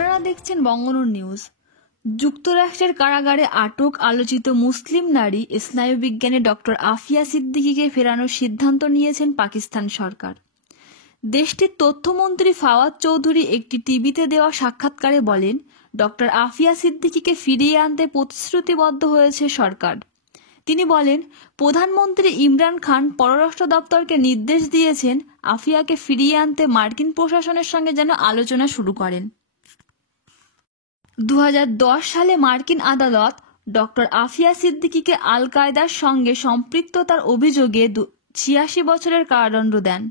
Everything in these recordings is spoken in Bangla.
আপনারা দেখছেন বঙ্গনূর নিউজ। যুক্তরাষ্ট্রের কারাগারে আটক আলোচিত মুসলিম নারী স্নায়ুবিজ্ঞানী ডক্টর আফিয়া সিদ্দিকীকে ফেরানোর সিদ্ধান্ত নিয়েছেন পাকিস্তান সরকার। দেশটির তথ্যমন্ত্রী ফাওয়াদ চৌধুরী একটি টিভিতে দেওয়া সাক্ষাৎকারে বলেন, ডক্টর আফিয়া সিদ্দিকীকে ফিরিয়ে আনতে প্রতিশ্রুতিবদ্ধ হয়েছে সরকার। তিনি বলেন, প্রধানমন্ত্রী ইমরান খান পররাষ্ট্র দপ্তরকে নির্দেশ দিয়েছেন আফিয়াকে ফিরিয়ে আনতে মার্কিন প্রশাসনের সঙ্গে যেন আলোচনা শুরু করেন। 2010 সালে মার্কিন আদালত ডক্টর আফিয়া সিদ্দিকীকে আল কায়দার সঙ্গে সম্পৃক্ততার অভিযোগে 86 বছরের কারাদণ্ড দেন।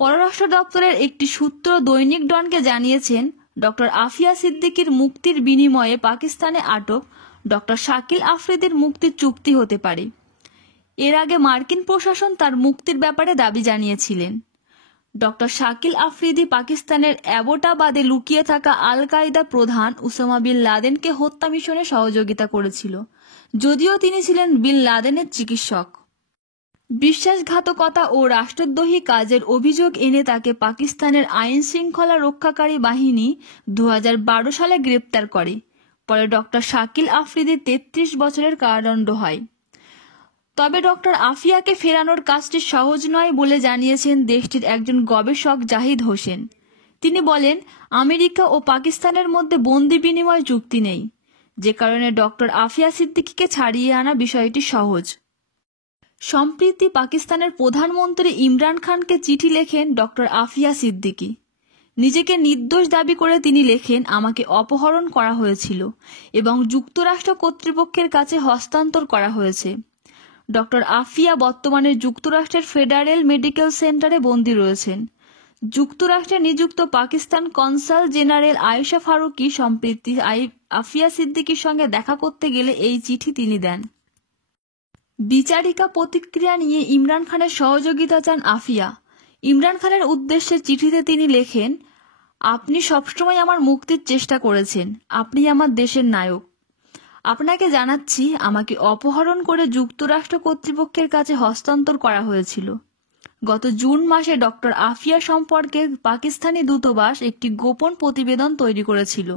পররাষ্ট্র দপ্তরের একটি সূত্র দৈনিক ডনকে জানিয়েছেন, ডক্টর আফিয়া সিদ্দিকীর মুক্তির বিনিময়ে পাকিস্তানে আটক ডক্টর শাকিল আফ্রিদির মুক্তির চুক্তি হতে পারে। এর আগে মার্কিন প্রশাসন তার মুক্তির ব্যাপারে দাবি জানিয়েছিলেন। ডক্টর শাকিল আফ্রিদি পাকিস্তানের অ্যাবোটাবাদে লুকিয়ে থাকা আল কায়দা প্রধান উসামা বিন লাদেনকে হত্যা মিশনে সহযোগিতা করেছিল, যদিও তিনি ছিলেন বিন লাদেনের চিকিৎসক। বিশ্বাসঘাতকতা ও রাষ্ট্রদ্রোহী কাজের অভিযোগ এনে তাকে পাকিস্তানের আইন শৃঙ্খলা রক্ষাকারী বাহিনী 2012 সালে গ্রেপ্তার করে। পরে ডক্টর শাকিল আফ্রিদির 33 বছরের কারাদণ্ড হয়। তবে ডক্টর আফিয়াকে ফেরানোর কাজটি সহজ নয় বলে জানিয়েছেন দেশটির একজন গবেষক জাহিদ হোসেন। তিনি বলেন, আমেরিকা ও পাকিস্তানের মধ্যে বন্দি বিনিময় চুক্তি নেই, যে কারণে ডক্টর আফিয়া সিদ্দিকীকে ছাড়িয়ে আনা বিষয়টি সহজ। সম্প্রতি পাকিস্তানের প্রধানমন্ত্রী ইমরান খানকে চিঠি লেখেন ডক্টর আফিয়া সিদ্দিকী। নিজেকে নির্দোষ দাবি করে তিনি লেখেন, আমাকে অপহরণ করা হয়েছিল এবং যুক্তরাষ্ট্র কর্তৃপক্ষের কাছে হস্তান্তর করা হয়েছে। ডক্টর আফিয়া বর্তমানে যুক্তরাষ্ট্রের ফেডারেল মেডিকেল সেন্টারে বন্দী রয়েছেন। যুক্তরাষ্ট্রে নিযুক্ত পাকিস্তান কনসাল জেনারেল আয়েশা ফারুকি সম্প্রতি আফিয়া সিদ্দিকীর সঙ্গে দেখা করতে গেলে এই চিঠি তিনি দেন। বিচারিকা প্রতিক্রিয়া নিয়ে ইমরান খানের সহযোগিতা চান আফিয়া। ইমরান খানের উদ্দেশ্যে চিঠিতে তিনি লেখেন, আপনি সবসময় আমার মুক্তির চেষ্টা করেছেন, আপনি আমার দেশের নায়ক। আপনাকে জানাচ্ছি, আমাকে অপহরণ করে যুক্তরাষ্ট্র কর্তৃপক্ষের কাছে হস্তান্তর করা হয়েছিল। গত জুন মাসে ডক্টর আফিয়া সম্পর্কে পাকিস্তানি দূতাবাস একটি গোপন প্রতিবেদন তৈরি করেছিল।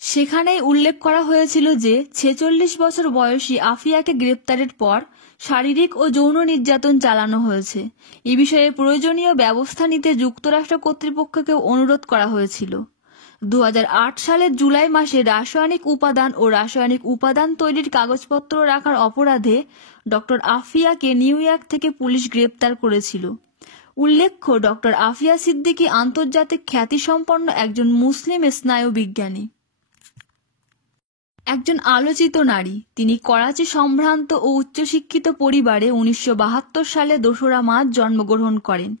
সেখানেই উল্লেখ করা হয়েছিল যে 46 বছর বয়সী আফিয়াকে গ্রেপ্তারের পর শারীরিক ও যৌন নির্যাতন চালানো হয়েছে। এ বিষয়ে প্রয়োজনীয় ব্যবস্থা নিতে যুক্তরাষ্ট্র কর্তৃপক্ষকে অনুরোধ করা হয়েছিল। 2008 সালের জুলাই মাসে রাসায়নিক উপাদান তৈরির কাগজপত্র রাখার অপরাধে ডক্টর আফিয়াকে নিউ ইয়র্ক থেকে পুলিশ গ্রেপ্তার করেছিল। উল্লেখ্য, ডক্টর আফিয়া সিদ্দিকী আন্তর্জাতিক খ্যাতিসম্পন্ন একজন মুসলিম স্নায়ুবিজ্ঞানী, একজন আলোচিত নারী। তিনি করাচি সম্ভ্রান্ত ও উচ্চশিক্ষিত পরিবারে 1972 সালে 2রা মার্চ জন্মগ্রহণ করেন।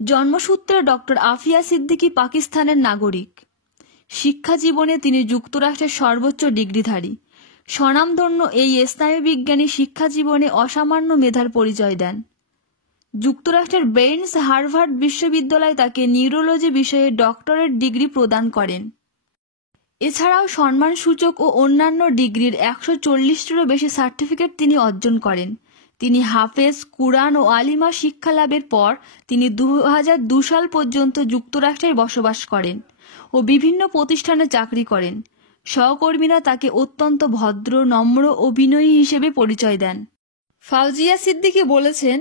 জন্মসূত্রে ডক্টর আফিয়া সিদ্দিকী পাকিস্তানের নাগরিক। শিক্ষা জীবনে তিনি যুক্তরাষ্ট্রের সর্বোচ্চ ডিগ্রিধারী। স্বনামধন্য এই স্নায়ুবিজ্ঞানী শিক্ষা জীবনে অসামান্য মেধার পরিচয় দেন। যুক্তরাষ্ট্রের বেইনস হার্ভার্ড বিশ্ববিদ্যালয় তাকে নিউরোলজি বিষয়ে ডক্টরেট ডিগ্রি প্রদান করেন। এছাড়াও সম্মানসূচক ও অন্যান্য ডিগ্রির 140টিরও বেশি সার্টিফিকেট তিনি অর্জন করেন। তিনি হাফেজ, কুরআন ও আলিমা শিক্ষা লাভের পর তিনি 2002 সাল পর্যন্ত যুক্তরাষ্ট্রে বসবাস করেন ও বিভিন্ন প্রতিষ্ঠানে চাকরি করেন। সহকর্মীরা তাকে অত্যন্ত ভদ্র, নম্র ও বিনয়ী হিসেবে পরিচয় দেন। ফাউজিয়া সিদ্দিকী বলেছেন,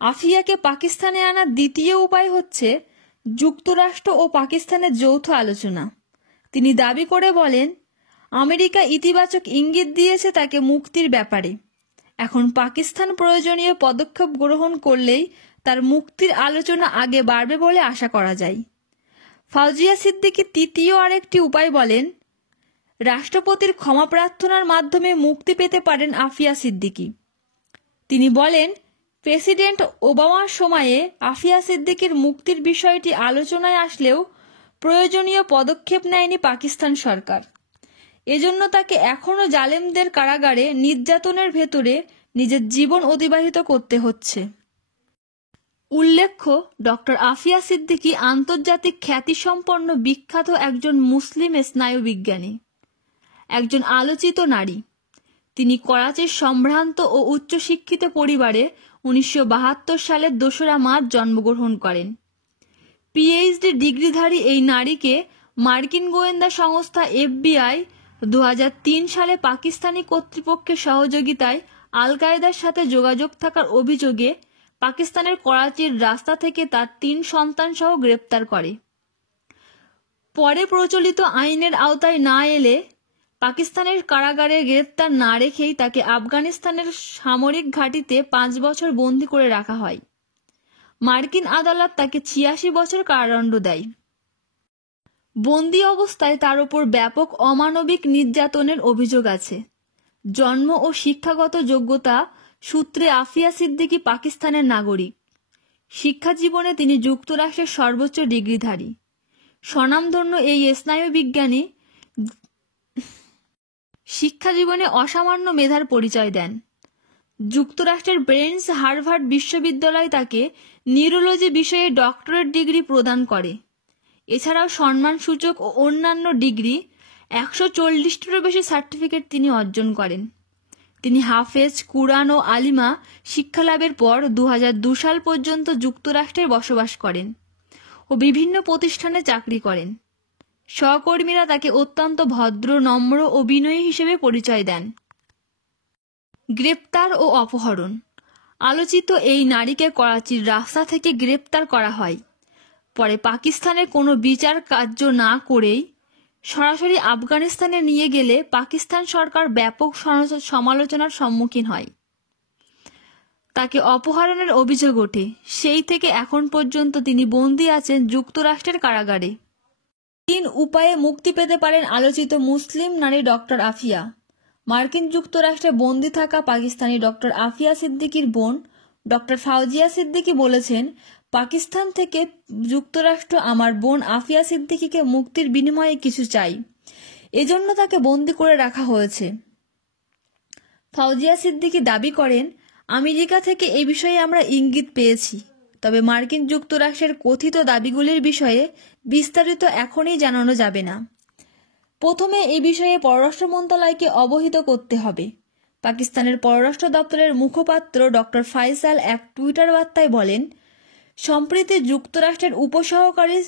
আফিয়াকে পাকিস্তানে আনার দ্বিতীয় উপায় হচ্ছে যুক্তরাষ্ট্র ও পাকিস্তানের যৌথ আলোচনা। তিনি দাবি করে বলেন, আমেরিকা ইতিবাচক ইঙ্গিত দিয়েছে তাকে মুক্তির ব্যাপারে। এখন পাকিস্তান প্রয়োজনীয় পদক্ষেপ গ্রহণ করলেই তার মুক্তির আলোচনা আগে বাড়বে বলে আশা করা যায়। ফাউজিয়া সিদ্দিকী তৃতীয় আরেকটি উপায় বলেন, রাষ্ট্রপতির ক্ষমা প্রার্থনার মাধ্যমে মুক্তি পেতে পারেন আফিয়া সিদ্দিকী। তিনি বলেন, প্রেসিডেন্ট ওবামার সময়ে আফিয়া সিদ্দিকীর মুক্তির বিষয়টি আলোচনায় আসলেও প্রয়োজনীয় পদক্ষেপ নেয়নি পাকিস্তান সরকার। এজন্য তাকে এখনও জালেমদের কারাগারে নির্যাতনের ভেতরে নিজের জীবন অতিবাহিত করতে হচ্ছে। উল্লেখ্য, ডক্টর আফিয়া সিদ্দিকী আন্তর্জাতিক খ্যাতিসম্পন্ন বিখ্যাত একজন মুসলিম স্নায়ুবিজ্ঞানী, একজন আলোচিত নারী। তিনি করাচির সম্ভ্রান্ত ও উচ্চশিক্ষিত পরিবারে 1972 সালের 2রা মার্চ জন্মগ্রহণ করেন। পিএইচডি ডিগ্রিধারী এই নারীকে মার্কিন গোয়েন্দা সংস্থা FBI 2003 সালে পাকিস্তানি কর্তৃপক্ষের সহযোগিতায় আল কায়েদার সাথে যোগাযোগ থাকার অভিযোগে পাকিস্তানের করাচির রাস্তা থেকে তার 3 সন্তান সহ গ্রেপ্তার করে। পরে প্রচলিত আইনের আওতায় না এলে পাকিস্তানের কারাগারে গ্রেপ্তার না রেখেই তাকে আফগানিস্তানের সামরিক ঘাঁটিতে 5 বছর বন্দী করে রাখা হয়। মার্কিন আদালত তাকে 86 বছর কারাদণ্ড দেয়। বন্দী অবস্থায় তার উপর ব্যাপক অমানবিক নির্যাতনের অভিযোগ আছে। জন্ম ও শিক্ষাগত যোগ্যতা সূত্রে আফিয়া সিদ্দিকী পাকিস্তানের নাগরিক। শিক্ষা জীবনে তিনি যুক্তরাষ্ট্রের সর্বোচ্চ ডিগ্রিধারী। স্বনামধন্য এই স্নায়ুবিজ্ঞানী শিক্ষা জীবনে অসামান্য মেধার পরিচয় দেন। যুক্তরাষ্ট্রের ব্রেন্স হার্ভার্ড বিশ্ববিদ্যালয় তাকে নিউরোলজি বিষয়ে ডক্টরেট ডিগ্রি প্রদান করে। এছাড়াও সম্মানসূচক ও অন্যান্য ডিগ্রি 140টিরও বেশি সার্টিফিকেট তিনি অর্জন করেন। তিনি হাফেজ, কুরআন ও আলিমা শিক্ষালাভের পর 2002 সাল পর্যন্ত যুক্তরাষ্ট্রে বসবাস করেন ও বিভিন্ন প্রতিষ্ঠানে চাকরি করেন। সহকর্মীরা তাকে অত্যন্ত ভদ্র, নম্র ও বিনয়ী হিসেবে পরিচয় দেন। গ্রেপ্তার ও অপহরণ। আলোচিত এই নারীকে করাচির রাস্তা থেকে গ্রেপ্তার করা হয়। পরে পাকিস্তানে কোনো বিচার কার্য না করেই সরাসরি আফগানিস্তানে নিয়ে গেলে পাকিস্তান সরকার ব্যাপক সমালোচনার সম্মুখীন হয়। তাকে অপহরণের অভিযোগ ওঠে। সেই থেকে এখন পর্যন্ত তিনি বন্দী আছেন যুক্তরাষ্ট্রের কারাগারে। 3 উপায়ে মুক্তি পেতে পারেন আলোচিত মুসলিম নারী ডক্টর আফিয়া। মার্কিন যুক্তরাষ্ট্রে বন্দী থাকা পাকিস্তানি ডক্টর আফিয়া সিদ্দিকীর বোন ডক্টর ফাউজিয়া সিদ্দিকী বলেছেন, পাকিস্তান থেকে যুক্তরাষ্ট্র আমার বোন আফিয়া সিদ্দিকীকে মুক্তির বিনিময়ে কিছু চাই, এজন্য তাকে বন্দী করে রাখা হয়েছে। ফাউজিয়া সিদ্দিকী দাবি করেন, আমেরিকা থেকে এ বিষয়ে আমরা ইঙ্গিত পেয়েছি, তবে মার্কিন যুক্তরাষ্ট্রের কথিত দাবিগুলির বিষয়ে বিস্তারিত এখনই জানানো যাবে না। প্রথমে এ বিষয়ে পররাষ্ট্র মন্ত্রণালয়কে অবহিত করতে হবে। পাকিস্তানের পররাষ্ট্র দপ্তরের মুখপাত্র ডক্টর ফাইসাল এক টুইটার বার্তায় বলেন, সম্প্রতি যুক্তরাষ্ট্রের উপসহকারী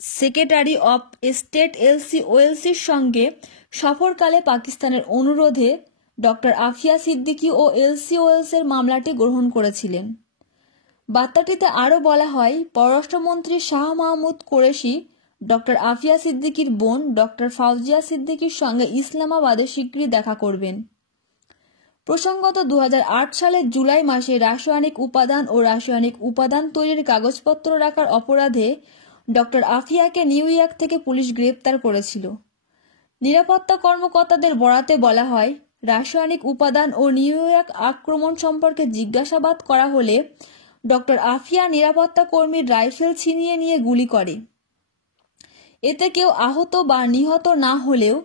সেক্রেটারি অব স্টেট এলসি ওয়েলসির সঙ্গে সফরকালে পাকিস্তানের অনুরোধে ডক্টর আফিয়া সিদ্দিকী ও এলসি ওয়েলসের মামলাটি গ্রহণ করেছিলেন। বার্তাটিতে আরও বলা হয়, পররাষ্ট্রমন্ত্রী শাহ মাহমুদ কুরেশি ডক্টর আফিয়া সিদ্দিকীর বোন ডক্টর ফাউজিয়া সিদ্দিকীর সঙ্গে ইসলামাবাদে শীঘ্রই দেখা করবেন। প্রসঙ্গত 2008 সালের জুলাই মাসে রাসায়নিক উপাদান ও রাসায়নিক উপাদান তৈরির কাগজপত্র রাখার অপরাধে ডক্টর আফিয়াকে নিউ ইয়র্ক থেকে পুলিশ গ্রেপ্তার করেছিল। নিরাপত্তা কর্মকর্তাদের বরাতে বলা হয়, রাসায়নিক উপাদান ও নিউ ইয়র্ক আক্রমণ সম্পর্কে জিজ্ঞাসাবাদ করা হলে ডক্টর আফিয়া নিরাপত্তা কর্মীর রাইফেল ছিনিয়ে নিয়ে গুলি করে। এতে কেউ আহত বা নিহত না হলেও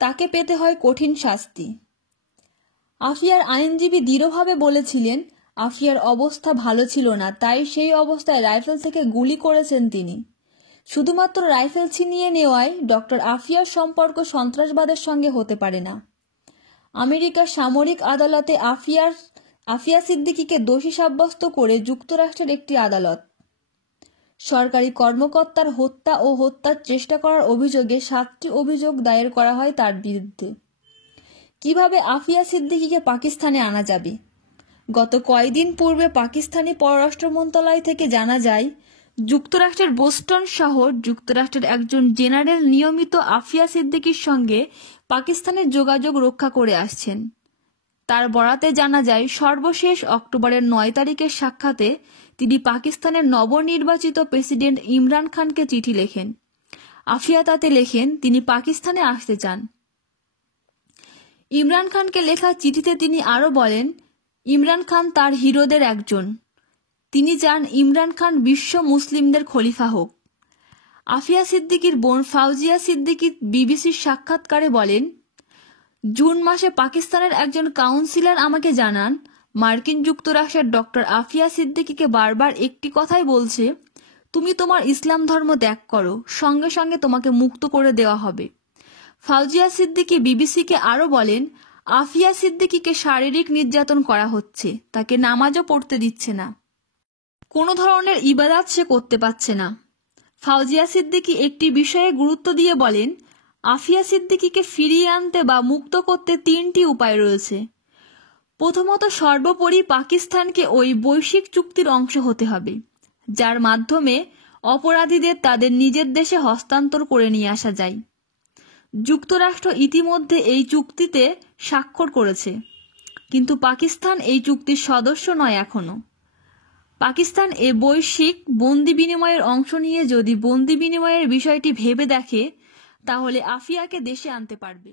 তাকে পেতে হয় কঠিন শাস্তি। আফিয়ার আইনজীবী দৃঢ়ভাবে বলেছিলেন, আফিয়ার অবস্থা ভালো ছিল না, তাই সেই অবস্থায় রাইফেল থেকে গুলি করেছেন তিনি। শুধুমাত্র রাইফেল ছিনিয়ে নেওয়ায় ডক্টর আফিয়ার সম্পর্ক সন্ত্রাসবাদের সঙ্গে হতে পারে না। আমেরিকার সামরিক আদালতে আফিয়া সিদ্দিকীকে দোষী সাব্যস্ত করে যুক্তরাষ্ট্রের একটি আদালত সরকারি কর্মকর্তার হত্যা ও হত্যার চেষ্টা করার অভিযোগে 7টি অভিযোগ দায়ের করা হয় তার বিরুদ্ধে। কিভাবে আফিয়া সিদ্দিকীকে পাকিস্তানে আনা যাবে? গত কয়েকদিন পূর্বে পাকিস্তানি পররাষ্ট্র মন্ত্রণালয় থেকে জানা যায়, যুক্তরাষ্ট্রের বোস্টন শহর যুক্তরাষ্ট্রের একজন জেনারেল নিয়মিত আফিয়া সিদ্দিকীর সঙ্গে পাকিস্তানের যোগাযোগ রক্ষা করে আসছেন। তার বরাতে জানা যায়, সর্বশেষ অক্টোবরের 9 তারিখের সাক্ষাতে তিনি পাকিস্তানের নবনির্বাচিত প্রেসিডেন্ট ইমরান খানকে চিঠি লেখেন। আফিয়া তাতে লেখেন তিনি পাকিস্তানে আসতে চান। ইমরান খানকে লেখা চিঠিতে তিনি আরও বলেন, ইমরান খান তার হিরোদের একজন। তিনি চান ইমরান খান বিশ্ব মুসলিমদের খলিফা হোক। আফিয়া সিদ্দিকীর বোন ফাউজিয়া সিদ্দিকী বিবিসির সাক্ষাৎকারে বলেন, জুন মাসে পাকিস্তানের একজন কাউন্সিলর আমাকে জানান, মার্কিন যুক্তরাষ্ট্রের ডক্টর আফিয়া সিদ্দিকীকে বারবার একটি কথাই বলছে, তুমি তোমার ইসলাম ধর্ম ত্যাগ করো, সঙ্গে সঙ্গে তোমাকে মুক্ত করে দেওয়া হবে। ফাউজিয়া সিদ্দিকী বিবিসিকে আরও বলেন, আফিয়া সিদ্দিকীকে শারীরিক নির্যাতন করা হচ্ছে, তাকে নামাজও পড়তে দিচ্ছে না, কোনো ধরনের ইবাদত সে করতে পারছে না। ফাউজিয়া সিদ্দিকী একটি বিষয়ে গুরুত্ব দিয়ে বলেন, আফিয়া সিদ্দিকীকে ফিরিয়ে আনতে বা মুক্ত করতে 3টি উপায় রয়েছে। প্রথমত, সর্বোপরি পাকিস্তানকে ওই বৈশ্বিক চুক্তির অংশ হতে হবে, যার মাধ্যমে অপরাধীদের তাদের নিজের দেশে হস্তান্তর করে নিয়ে আসা যায়। যুক্তরাষ্ট্র ইতিমধ্যে এই চুক্তিতে স্বাক্ষর করেছে, কিন্তু পাকিস্তান এই চুক্তির সদস্য নয় এখনো। পাকিস্তান এ বৈশ্বিক বন্দি বিনিময়ের অংশ নিয়ে যদি বন্দি বিনিময়ের বিষয়টি ভেবে দেখে, তাহলে আফিয়াকে দেশে আনতে পারবে।